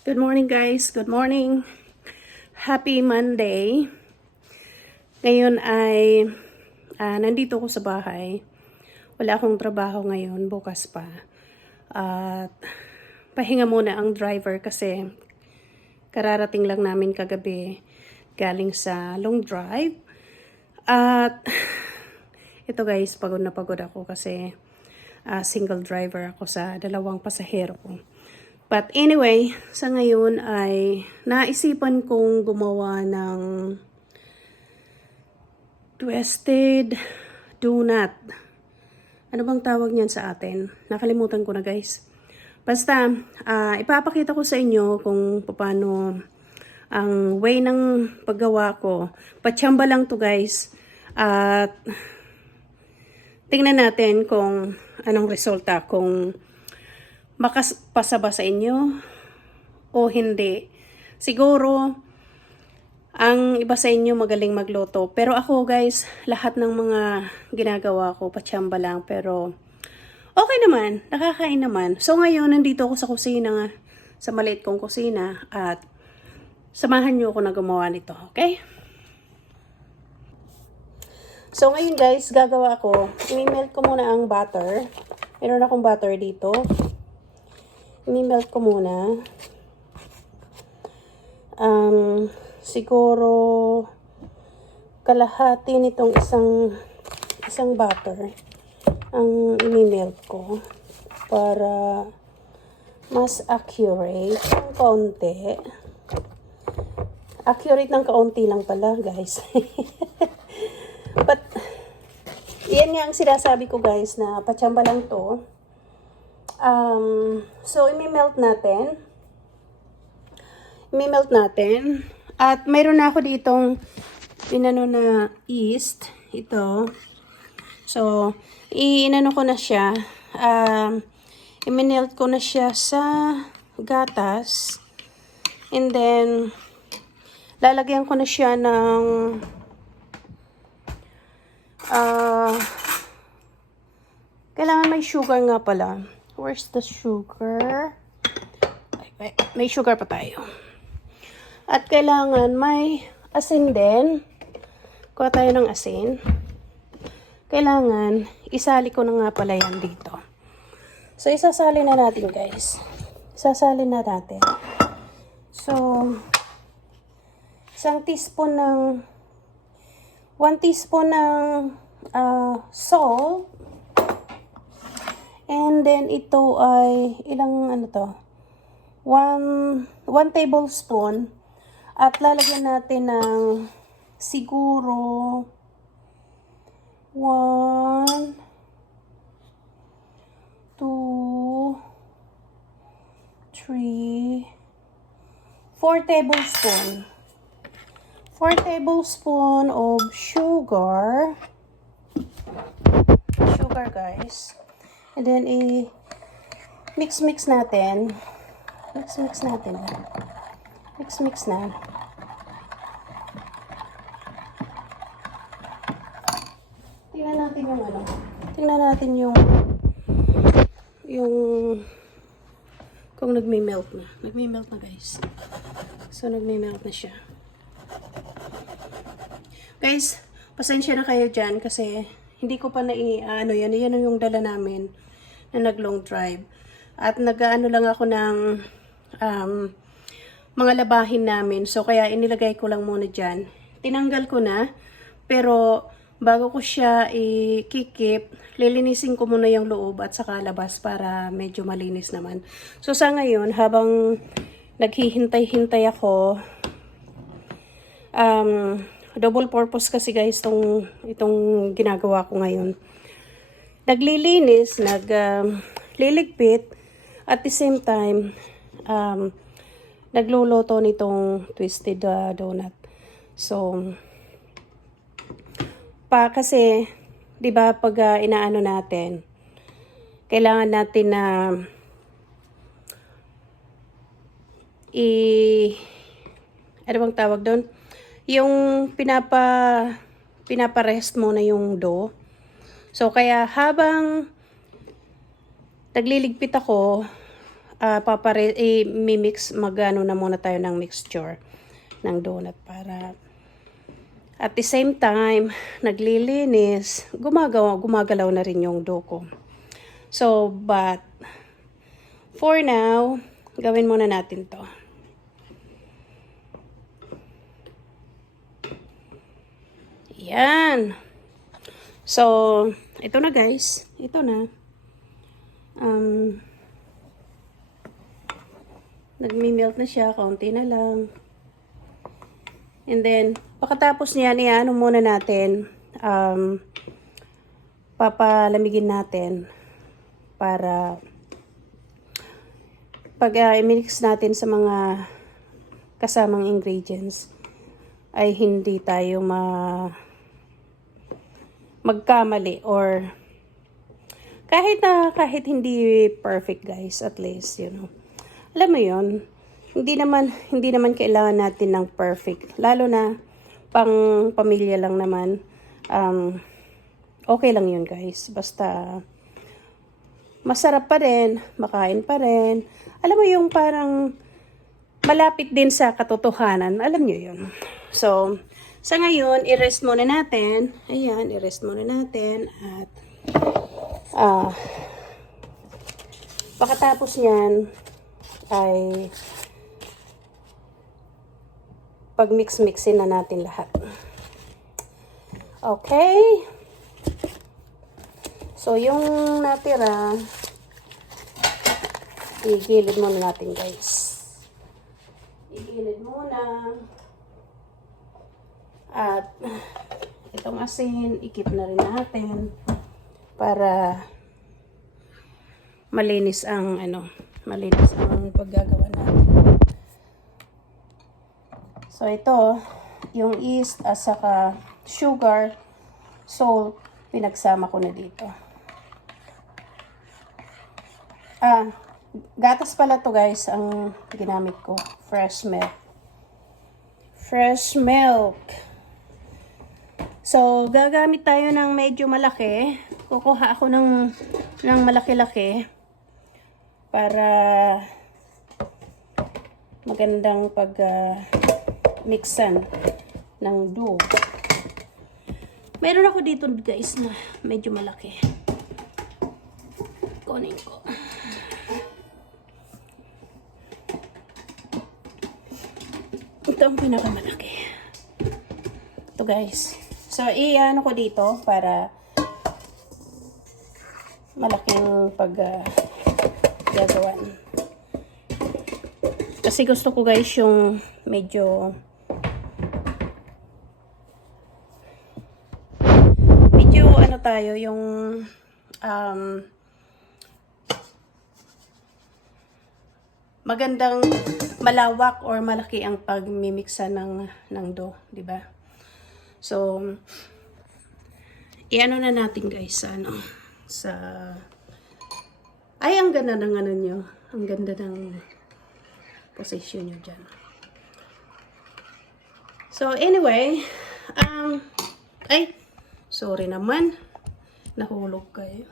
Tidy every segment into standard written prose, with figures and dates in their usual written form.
Good morning guys, good morning. Happy Monday. Ngayon ay nandito ako sa bahay. Wala akong trabaho ngayon, bukas pa. At pahinga muna ang driver kasi kararating lang namin kagabi galing sa long drive. At ito guys, pagod na pagod ako kasi single driver ako sa dalawang pasahero ko. But anyway, sa ngayon ay naisipan kong gumawa ng twisted donut. Ano bang tawag niyan sa atin? Nakalimutan ko na guys. Basta, ipapakita ko sa inyo kung paano ang way ng paggawa ko. Patsamba lang to guys. At tingnan natin kung anong resulta. Kung makapasa ba sa inyo o hindi. Siguro, ang iba sa inyo magaling magluto. Pero ako guys, lahat ng mga ginagawa ko, patsamba lang. Pero okay naman, nakakain naman. So ngayon, nandito ako sa kusina, sa maliit kong kusina. At samahan nyo ako na gumawa nito, okay? So ngayon guys, gagawa ko. I-melt ko muna ang butter. Meron akong butter dito. I-melt ko muna. Siguro kalahati nitong isang butter ang i-melt ko para mas accurate ng kaunti. Accurate ng kaunti lang pala, guys. But yan nga ang sinasabi ko, guys, na patsamba lang to. So, i-melt natin. I-melt natin. At mayroon na ako ditong inano na yeast. Ito. So, i-inano ko na siya. I-melt ko na siya sa gatas. And then, lalagyan ko na siya ng kailangan may sugar nga pala. Where's the sugar? May sugar pa tayo. At kailangan may asin din. Kuha tayo ng asin. Kailangan, isali ko na nga pala yan dito. So, isasali na natin guys. Isasali na natin. So, 1 teaspoon ng salt. And then, ito ay, ilang ano to? 1 tablespoon. At lalagyan natin ng siguro 1, 2, 3, 4 tablespoon. 4 tablespoon of sugar. Sugar, guys. And then, mix natin. Mix natin. Mix na. Tingnan natin yung ano. Tingnan natin yung kung nagme-melt na. Nagme-melt na, guys. So, nagme-melt na siya. Guys, pasensya na kayo dyan kasi hindi ko pa yan yung dala namin na nag-long drive. At nag-ano lang ako ng mga labahin namin. So, kaya inilagay ko lang muna dyan. Tinanggal ko na. Pero, bago ko siya i-kikip, lilinisin ko muna yung loob at saka labas para medyo malinis naman. So, sa ngayon, habang naghihintay-hintay ako, double purpose kasi guys itong ginagawa ko ngayon. Naglilinis, nagliligpit, at the same time, nagluluto nitong twisted donut. So, kasi, di ba pag inaano natin, kailangan natin na ano bang tawag doon? Yung pinapa-rest mo na yung dough. So, kaya habang nagliligpit ako, i-mix, magano na muna tayo ng mixture ng donut para at the same time, naglilinis, gumagalaw na rin yung dough ko. So, but, for now, gawin muna natin to. Yan. So, ito na guys. Ito na. Nagmi-melt na siya. Kaunti na lang. And then, pagkatapos niyan, i-ano muna natin. Papalamigin natin. Para pag i-mix natin sa mga kasamang ingredients, ay hindi tayo magkamali or kahit hindi perfect guys, at least, alam mo yon, hindi naman kailangan natin ng perfect, lalo na pang pamilya lang naman. Okay lang yun guys, basta masarap pa rin, makain pa rin, alam mo yung parang malapit din sa katotohanan, alam nyo yun. So, sa ngayon, i-rest muna natin. Ayan, i-rest muna natin. At, pagkatapos nyan, ay pag-mix-mixin na natin lahat. Okay. So, yung natira, igilid muna natin, guys. Igilid muna. At itong asin, ikip na rin natin para malinis ang paggagawa natin. So ito, yung yeast at saka sugar, salt, pinagsama ko na dito. Gatas pala to guys ang ginamit ko, fresh milk. Fresh milk. So, gagamit tayo ng medyo malaki. Kukuha ako ng malaki-laki para magandang pag-mixan ng dough. Meron ako dito guys na medyo malaki. Kunin ko. Ito ang pinakamalaki. Ito guys. So, i-ano ko dito para malaking gagawan. Kasi gusto ko guys yung medyo ano tayo, yung magandang malawak or malaki ang pagmimiksa ng dough, di ba? So, i-ano na natin guys ay, ang ganda ng ano nyo. Ang ganda ng position nyo dyan. So, anyway, ay, sorry naman. Nahulog kayo.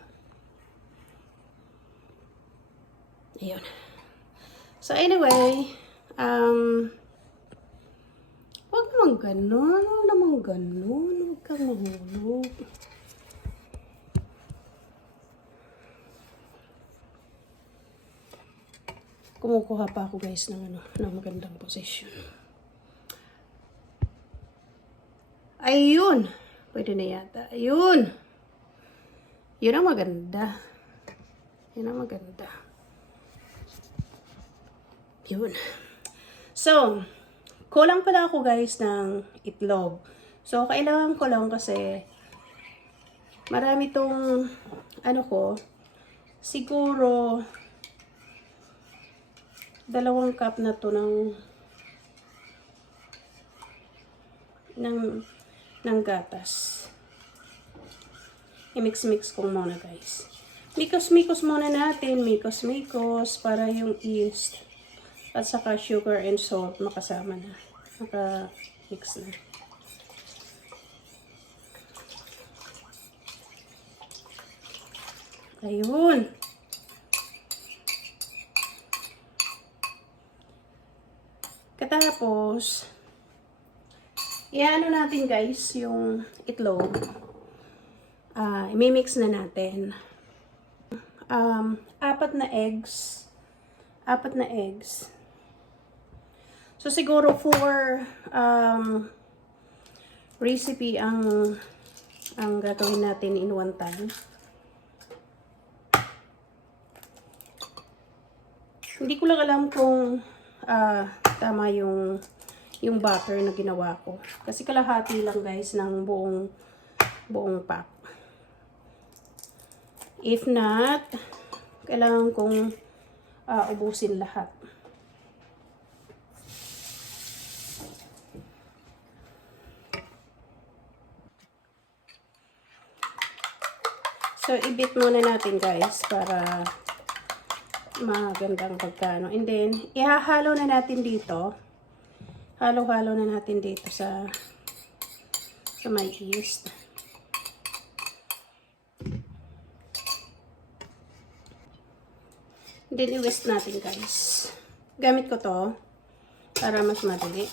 Ayun. So, anyway, huwag naman ganun. Huwag kang mahulog. Kumukuha pa ako guys ng magandang position. Ayun. Pwede na yata. Ayun. Yun ang maganda. Yun. So, kulang pala ako guys ng itlog. So, kailangan ko lang kasi marami tong siguro 2 cup na to ng gatas. I-mix ko muna guys. Mikos muna natin. Mikos para yung yeast at saka sugar and salt makasama na. Naka-mix na. Ayun. Pagkatapos, i-ano natin guys yung itlog. I-mix na natin. Apat na eggs. So siguro 4 recipe ang gagawin natin in one time. Hindi ko lang alam kung tama yung butter na ginawa ko. Kasi kalahati lang guys ng buong pack. If not, kailangan kong ubusin lahat. So, i-beat muna natin guys para magandang pagkano. And then, ihahalo na natin dito. Halo-halo na natin dito sa may yeast. And then, i-whisk natin guys. Gamit ko to para mas madali.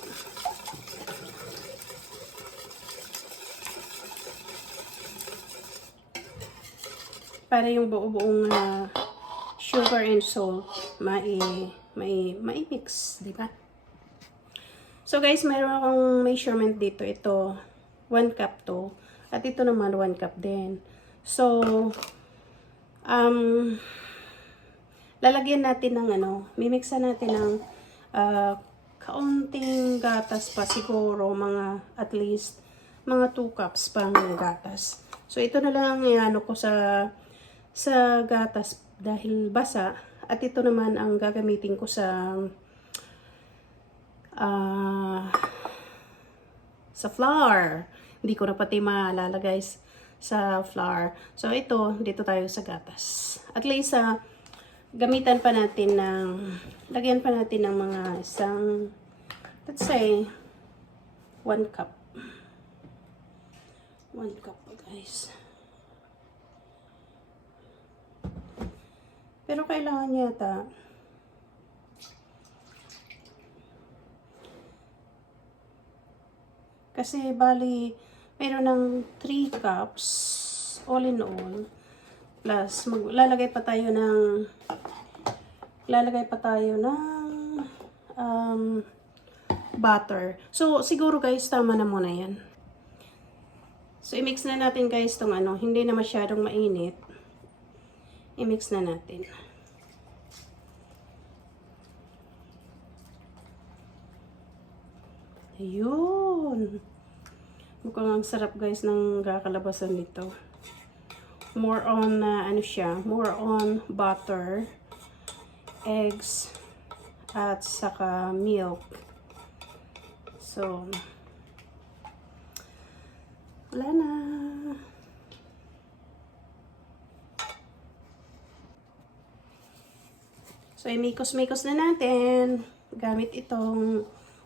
Para yung buo-buong sugar and salt mai-mix, di ba? So guys, mayroon akong measurement dito. Ito 1 cup to at ito naman 1 cup din. So lalagyan natin ng mimixan natin ng kaunting gatas pa, siguro mga at least mga 2 cups pang gatas. So ito na lang ang ko sa gatas dahil basa, at ito naman ang gagamitin ko sa flour. Hindi ko na pati maalala guys sa flour. So ito, dito tayo sa gatas. At least lagyan pa natin ng mga isang, let's say 1 cup. 1 cup guys. Pero kailangan yata kasi bali mayroon ng 3 cups all in all, plus lalagay pa tayo ng butter. So siguro guys tama na muna yan. So i-mix na natin guys tong hindi na masyadong mainit. I-mix na natin. Ayun. Mukhang ang sarap guys ng kakalabasan nito. More on, more on butter, eggs, at saka milk. So, wala na. So, imikos-mikos na natin gamit itong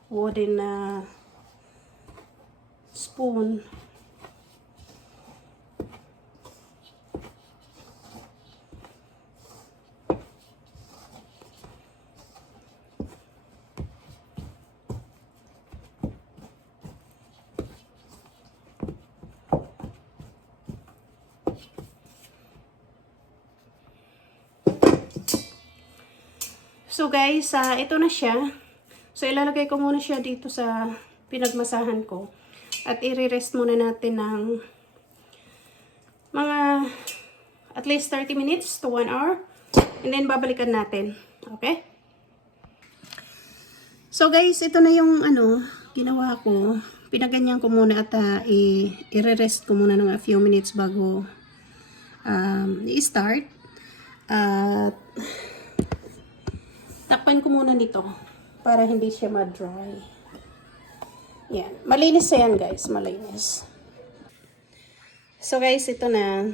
wooden na spoon. So guys, ito na siya. So ilalagay ko muna siya dito sa pinagmasahan ko. At i-rest muna natin ng mga at least 30 minutes to 1 hour. And then babalikan natin. Okay? So guys, ito na yung ginawa ko. Pinaganyan ko muna at i-rest ko muna ng a few minutes bago i-start. At takpan ko muna nito para hindi siya ma-dry. Yan. Malinis yan guys. Malinis. So guys, ito na.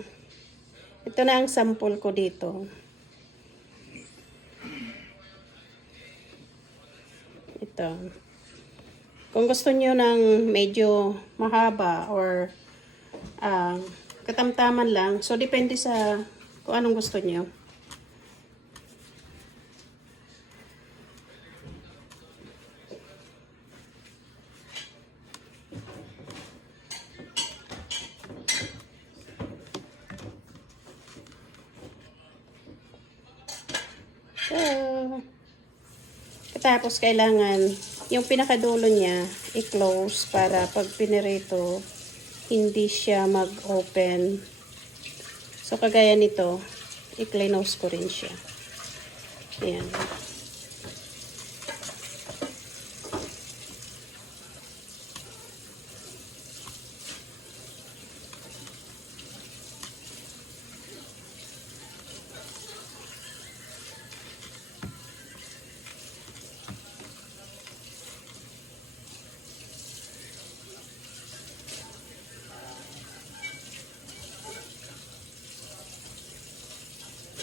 Ito na ang sample ko dito. Ito. Kung gusto nyo ng medyo mahaba or katamtaman lang. So depende sa kung anong gusto nyo. Tapos, kailangan yung pinakadulo niya i-close para pag pinirito, hindi siya mag-open. So, kagaya nito, i-close ko rin siya. Ayan.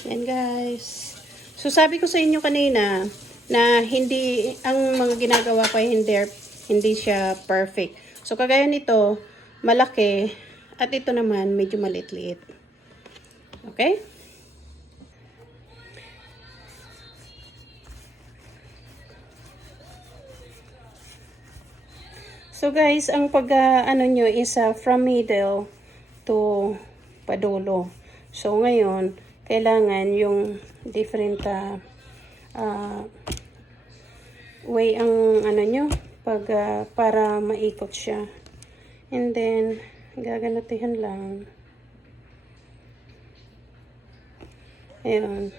Yan guys. So sabi ko sa inyo kanina na hindi ang mga ginagawa ko ay hindi siya perfect. So kagaya nito, malaki at ito naman medyo maliit-liit. Okay? So guys, ang ano nyo is from middle to padulo. So ngayon, kailangan yung different way ang ano nyo pag para maikot siya. And then gaganatihan lang. Ayun.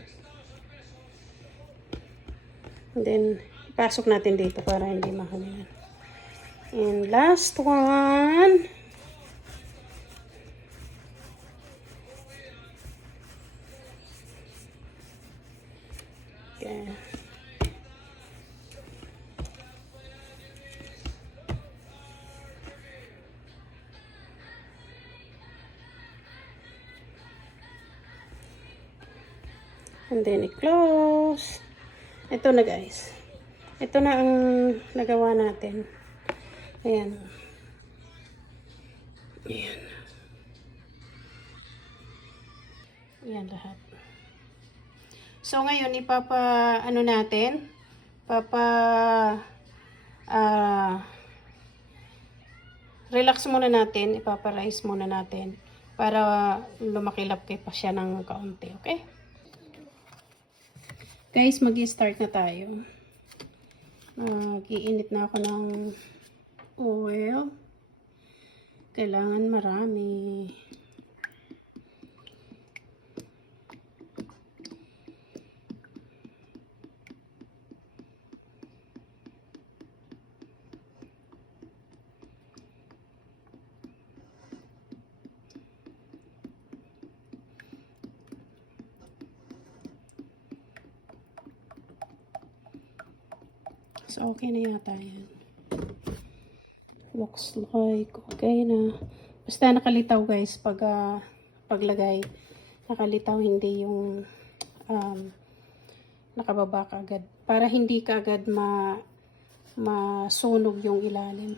And then ipasok natin dito para hindi mahuli. And last one. Okay. And then i-close. Ito na guys. Ito na ang nagawa natin. Ayan. Ayan. Ayan lahat. So ngayon ano natin? Relax muna natin, ipapa-rise muna natin para lumakilap pa siya ng kaunti, okay? Guys, mag-start na tayo. Mag-iinit na ako ng oil. Kailangan marami. So, okay na yata yan. Looks like okay na. Basta nakalitaw guys pag paglagay. Nakalitaw, hindi yung nakababa ka agad. Para hindi ka agad masunog yung ilalim.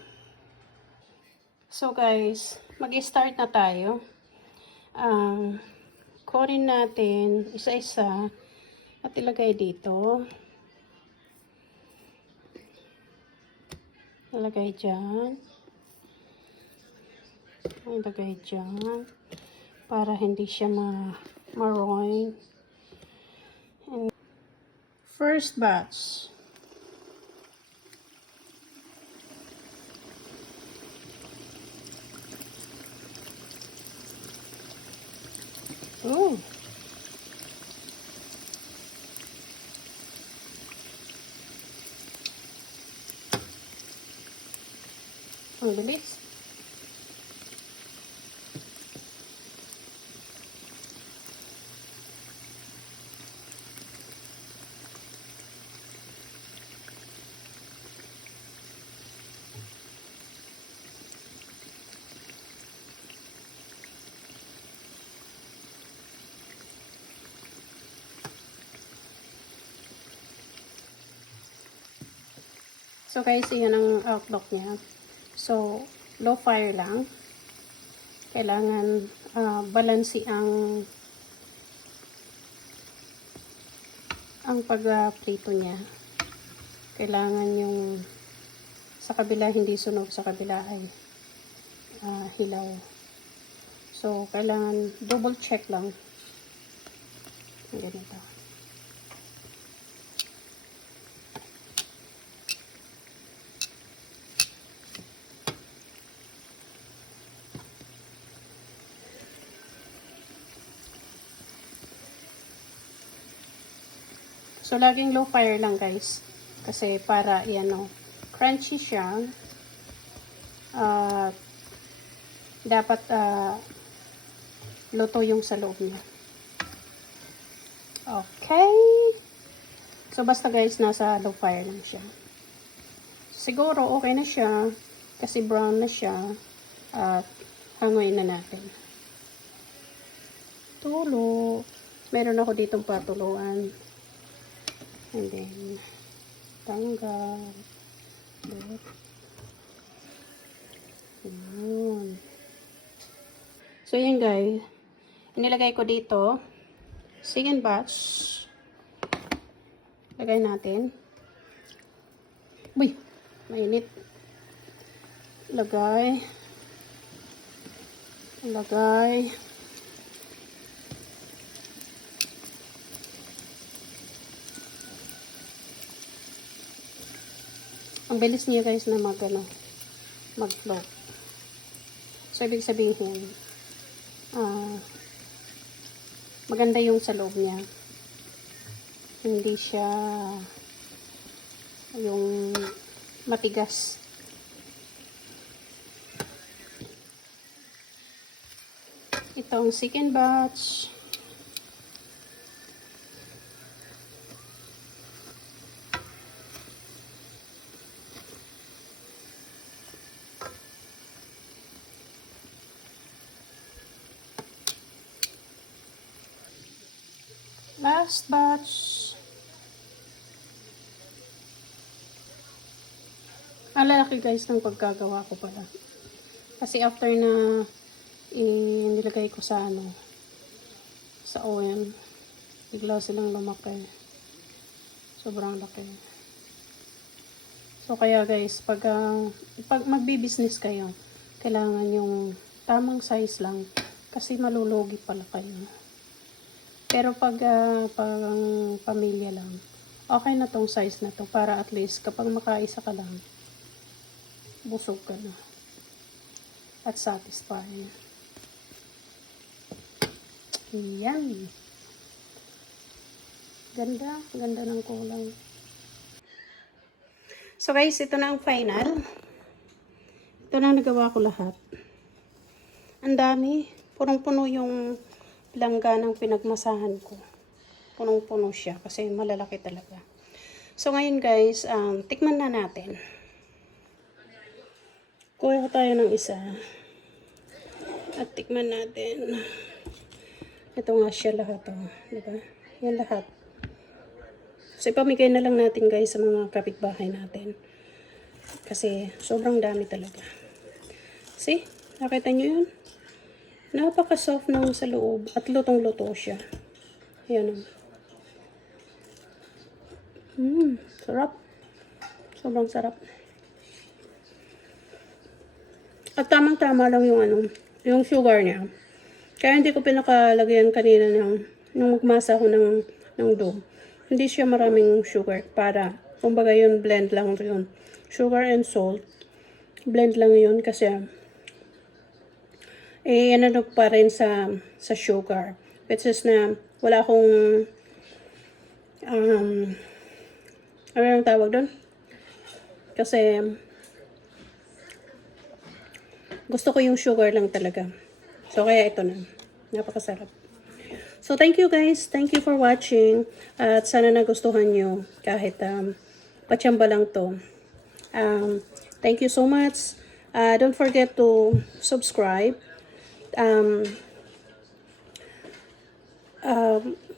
So guys, mag-start na tayo. Kunin natin isa-isa at ilagay dito. Ilagay dyan. Ilagay dyan. Para hindi siya ma-ruin. First batch. Oh. Ang bilis. So guys, iyan ang outlook niya. So, low fire lang. Kailangan balansi ang pag-prito niya. Kailangan yung sa kabila hindi sunog, sa kabila ay hilaw. So, kailangan double check lang. Ganito. So, laging low fire lang guys. Kasi para, crunchy siya. Dapat luto yung sa loob niya. Okay. So, basta guys, nasa low fire lang siya. Siguro, okay na siya. Kasi brown na siya. At hanguin na natin. Tulo. Meron ako ditong patuluan. And then, tanggal. Ayan. So, yan guys. Inilagay ko dito. Second batch. Lagay natin. Uy, mainit. Lagay. Lagay. Ang bilis niya guys na mag-flow. So, ibig sabihin, maganda yung sa loob niya. Hindi siya yung matigas. Itong second batch. Last batch. Ang lalaki guys ng pagkagawa ko pala. Kasi after na nilagay ko sa sa oven, bigla silang lumaki. Sobrang laki. So kaya guys, pag magbi-business kayo, kailangan yung tamang size lang kasi malulugi pala kayo. Pero pag pamilya lang, okay na tong size na to para at least kapag makaisa ka lang, busog ka na at satisfied. Yan. Ganda ng kulay. So guys, ito na ang final. Ito na nagawa ko lahat. Ang dami. Punong-puno yung langga ng pinagmasahan ko. Punong-puno siya kasi malalaki talaga. So ngayon guys, tikman na natin. Kuha tayo ng isa. At tikman natin. Ito nga siya lahat. Diba? Yan lahat. So ipamigay na lang natin guys sa mga kapitbahay natin. Kasi sobrang dami talaga. See? Nakita nyo yun? Napaka-soft ng sa loob at lutong-luto siya. Ayan. Sarap. Sobrang sarap. At tamang-tama lang yung yung sugar niya. Kaya hindi ko pinakalagyan kanina nung magmasa ko ng dough. Hindi siya maraming sugar para, kumbaga yun, blend lang yun. Sugar and salt. Blend lang yun kasi ano pa rin sa sugar. Which is na wala akong ano yung tawag doon? Kasi gusto ko yung sugar lang talaga. So kaya ito na. Napakasarap. So thank you guys. Thank you for watching. At sana nagustuhan nyo kahit patsamba lang to. Thank you so much. Don't forget to subscribe.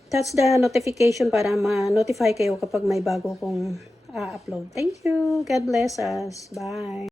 Touch the notification para ma-notify kayo kapag may bago kong upload. Thank you. God bless us. Bye.